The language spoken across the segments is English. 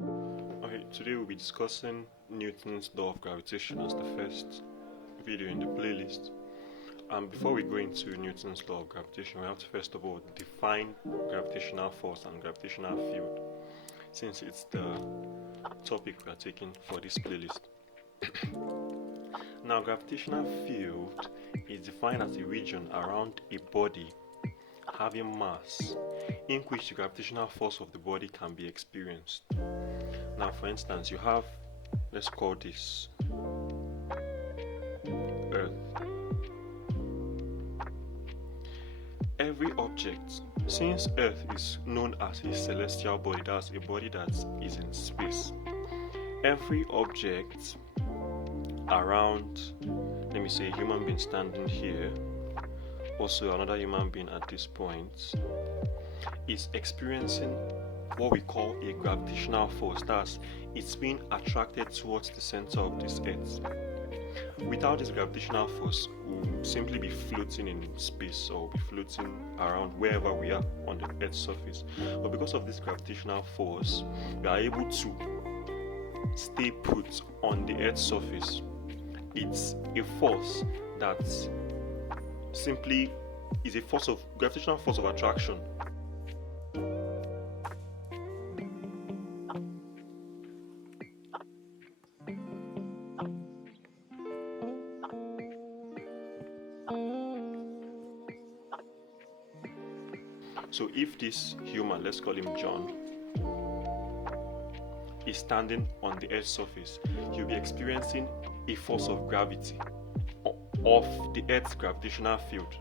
Okay, today we'll be discussing Newton's law of gravitation as the first video in the playlist. And before we go into Newton's law of gravitation, we have to first of all define gravitational force and gravitational field, since it's the topic we are taking for this playlist. Now, gravitational field is defined as a region around a body having mass in which the gravitational force of the body can be experienced. Now, for instance, you have, let's call this Earth. Every object, since Earth is known as a celestial body, that's a body that is in space, every object around, let me say, a human being standing here, also another human being at this point, is experiencing what we call a gravitational force. That's it's being attracted towards the center of this earth. Without this gravitational force, we'll simply be floating in space or be floating around wherever we are on the earth's surface. But because of this gravitational force, we are able to stay put on the earth's surface. It's a force that simply is a force of gravitational force of attraction. So if this human, let's call him John, is standing on the earth's surface, he'll be experiencing a force of gravity of the earth's gravitational field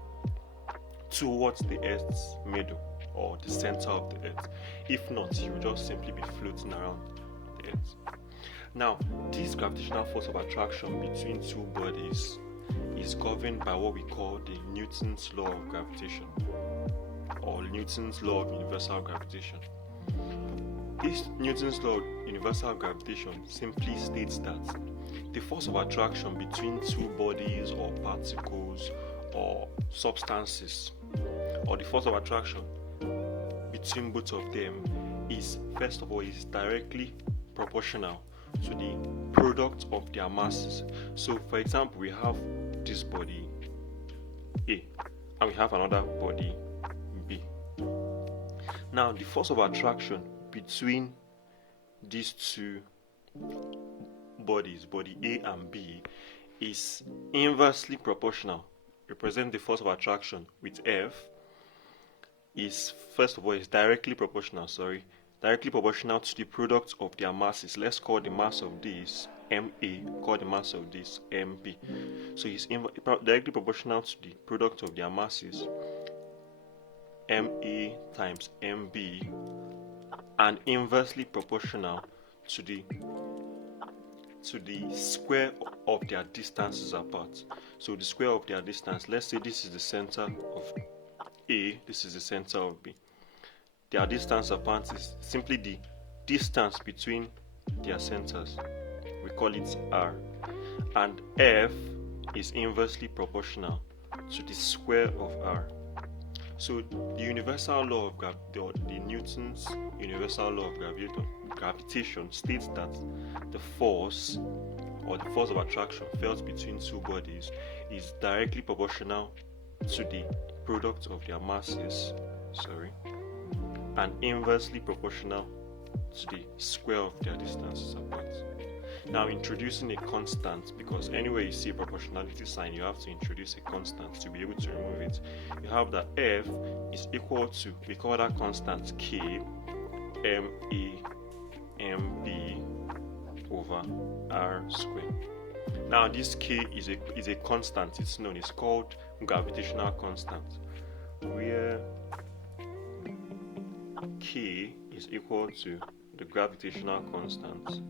towards the earth's middle or the center of the earth. If not, he will just simply be floating around the earth. Now, this gravitational force of attraction between two bodies is governed by what we call the Newton's law of gravitation, or Newton's law of universal gravitation. This Newton's law of universal gravitation simply states that the force of attraction between two bodies or particles or substances, or the force of attraction between both of them, is, first of all, is directly proportional to the product of their masses. So, for example, we have this body A and we have another body B. Now, the force of attraction between these two bodies, body A and B, is inversely proportional. Represent the force of attraction with F is, first of all, is directly proportional to the product of their masses. Let's call the mass of this MA, call the mass of this MB. So it's directly proportional to the product of their masses, MA times MB, and inversely proportional to the square of their distances apart. So the square of their distance, let's say this is the center of A, this is the center of B. Their distance apart is simply the distance between their centers. We call it R. And F is inversely proportional to the square of R. So the universal law of the Newton's universal law of gravitation states that the force, or the force of attraction felt between two bodies, is directly proportional to the product of their masses, and inversely proportional to the square of their distances apart. Now, introducing a constant, because anywhere you see a proportionality sign, you have to introduce a constant to be able to remove it. You have that F is equal to, we call that constant K, MA MB over R squared. Now, this K is a constant. It's known. It's called gravitational constant, where K is equal to the gravitational constant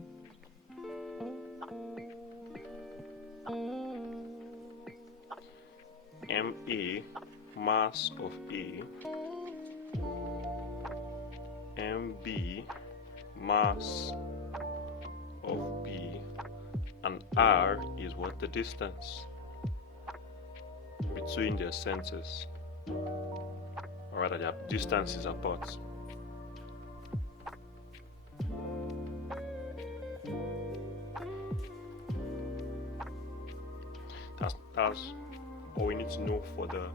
MA, mass of A, MB, mass of B, and R is what? The distance between their centers, or rather their distances apart. That's all we need to know for the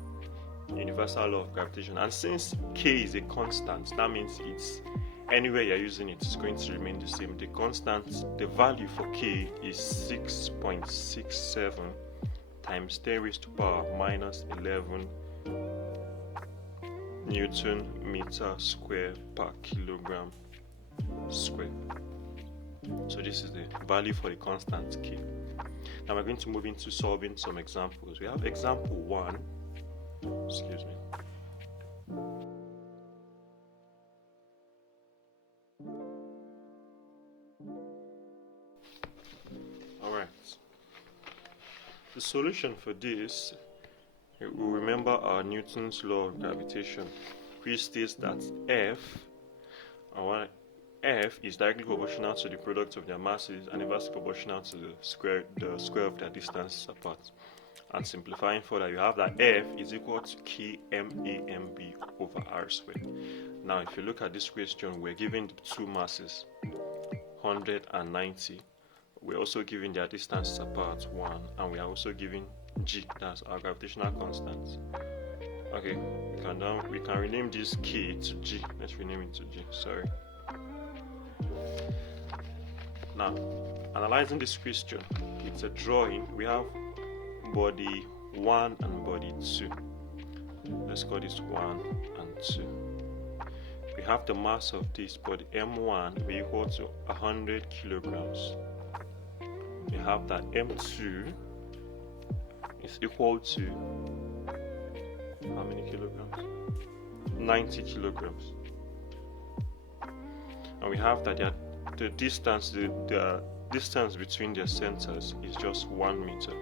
universal law of gravitation. And since K is a constant, that means it's anywhere you're using it, it's going to remain the same. The constant, the value for K is 6.67 times 10 raised to power minus 11 Newton meter square per kilogram square. So this is the value for the constant K. Now we're going to move into solving some examples. We have example 1. Excuse me. Alright. The solution for this, we'll remember our Newton's law of gravitation, which states that F is directly proportional to the product of their masses and inversely proportional to the square of their distances apart. And simplifying further, you have that F is equal to KMAMB over R squared. Now, if you look at this question, we're given the two masses, 100 and 90. We're also given their distances apart, 1, and we are also given G, that's our gravitational constant. Okay, we can rename this K to G. Let's rename it to G, sorry. Now, analyzing this question, it's a drawing. We have body 1 and body 2. Let's call this 1 and 2. We have the mass of this body M1 will be equal to 100 kilograms. We have that M2 is equal to how many kilograms? 90 kilograms. And we have that the distance between their centers is just 1 meter.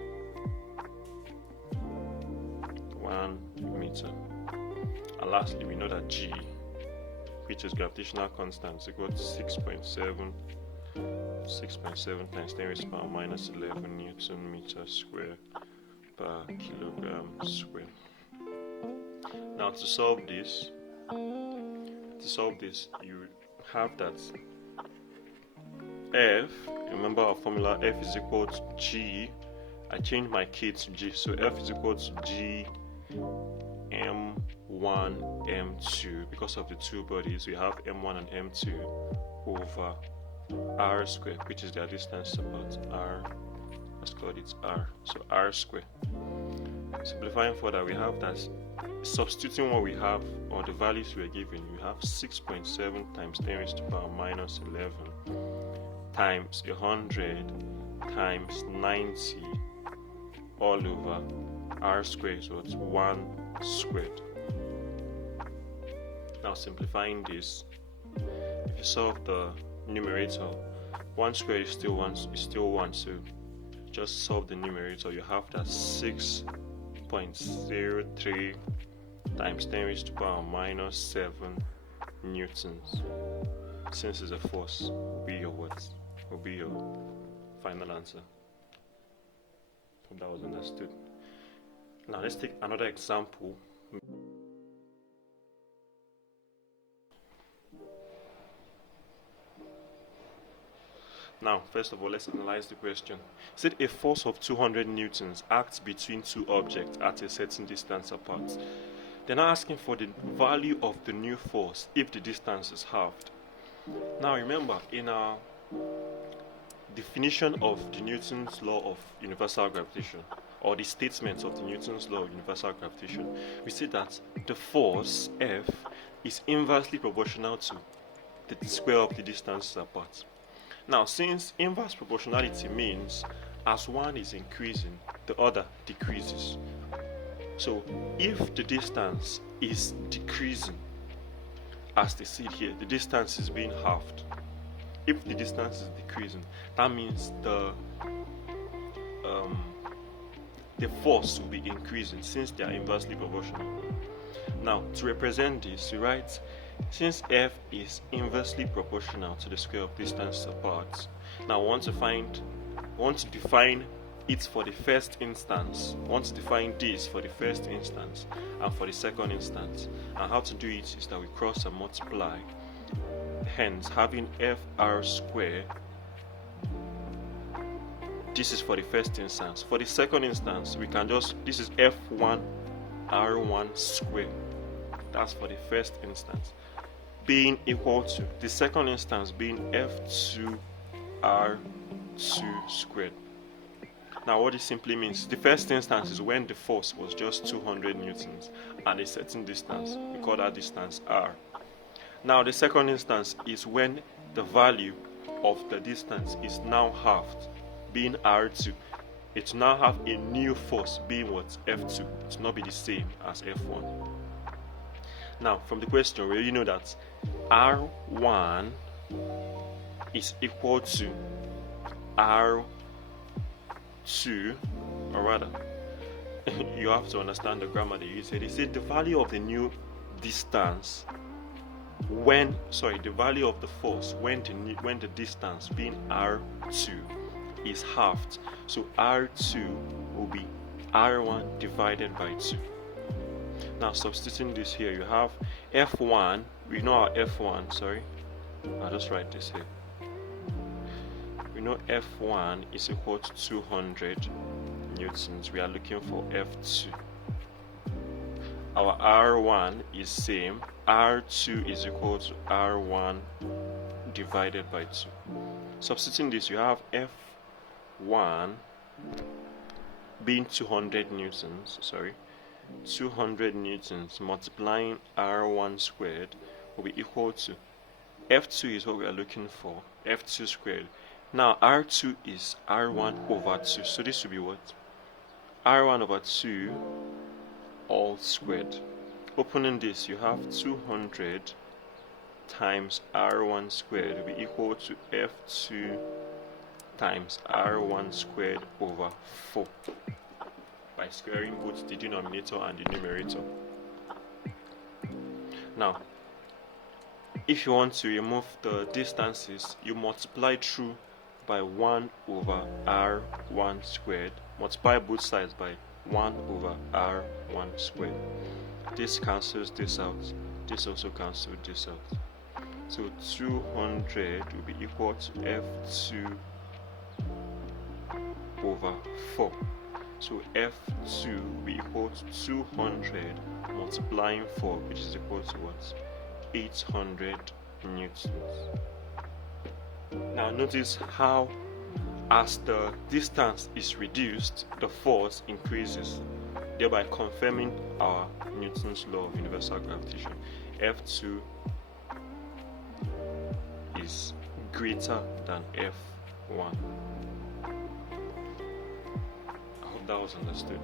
1 meter. And lastly, we know that G, which is gravitational constant, is equal to 6.7 times 10 raised to power minus 11 Newton meter square per kilogram square. Now to solve this, you have that F, remember our formula, F is equal to G. I changed my K to G, so F is equal to G M1 M2. Because of the two bodies, we have M1 and M2 over R squared, which is their distance apart. R, let's call it R, so R squared. Simplifying further, we have that substituting what we have, or the values we are given, we have 6.7 times 10 raised to power minus 11 times 100 times 90 all over R squared, so it's 1 squared. Now simplifying this, if you solve the numerator, 1 squared is still 1, so just solve the numerator. You have that 6.03 times 10 raised to power minus 7 newtons. Since it's a force, will be your final answer. Hope that was understood. Now let's take another example. Now, first of all, let's analyze the question. Said a force of 200 newtons acts between two objects at a certain distance apart. They're now asking for the value of the new force if the distance is halved. Now remember, in our definition of the Newton's law of universal gravitation, or the statements of the Newton's law of universal gravitation, we see that the force F is inversely proportional to the square of the distances apart. Now, since inverse proportionality means as one is increasing, the other decreases. So if the distance is decreasing, as they see here, the distance is being halved. If the distance is decreasing, that means the force will be increasing since they are inversely proportional. Now, to represent this, we write, since F is inversely proportional to the square of distance apart, now I want to define it for the first instance. I want to define this for the first instance and for the second instance. And how to do it is that we cross and multiply. Hence, having FR square This is for the first instance. For the second instance, we can just, this is F1 R1 squared. That's for the first instance, being equal to the second instance being F2 R2 squared. Now what this simply means, the first instance is when the force was just 200 newtons and a certain distance. We call that distance R. Now the second instance is when the value of the distance is now halved, being R2. It now have a new force being what? F2. It will not be the same as F1. Now from the question, we already know that R1 is equal to R2, or rather, you have to understand the grammar they use here. They say the value of the new distance the value of the force when the distance being R2 is halved. So R2 will be R1 divided by 2. Now substituting this here, you have F1. We know our F1, I'll just write this here. We know F1 is equal to 200 newtons. We are looking for F2. Our R1 is same. R2 is equal to R1 divided by 2. Substituting this, you have F1 being 200 newtons, 200 newtons multiplying R1 squared will be equal to F2 is what we are looking for, F2 squared. Now R2 is R1 over 2, so this will be what? R1 over 2 all squared. Opening this, you have 200 times R1 squared will be equal to F2 times R1 squared over 4 by squaring both the denominator and the numerator. Now if you want to remove the distances, you multiply through by 1 over R1 squared. Multiply both sides by 1 over R1 squared. This cancels this out. This also cancels this out. So 200 will be equal to F2 over 4. So F2 will be equal to 200 multiplying 4, which is equal to what? 800 newtons. Now notice how as the distance is reduced, the force increases, thereby confirming our Newton's law of universal gravitation. F2 is greater than F1. I hope that was understood.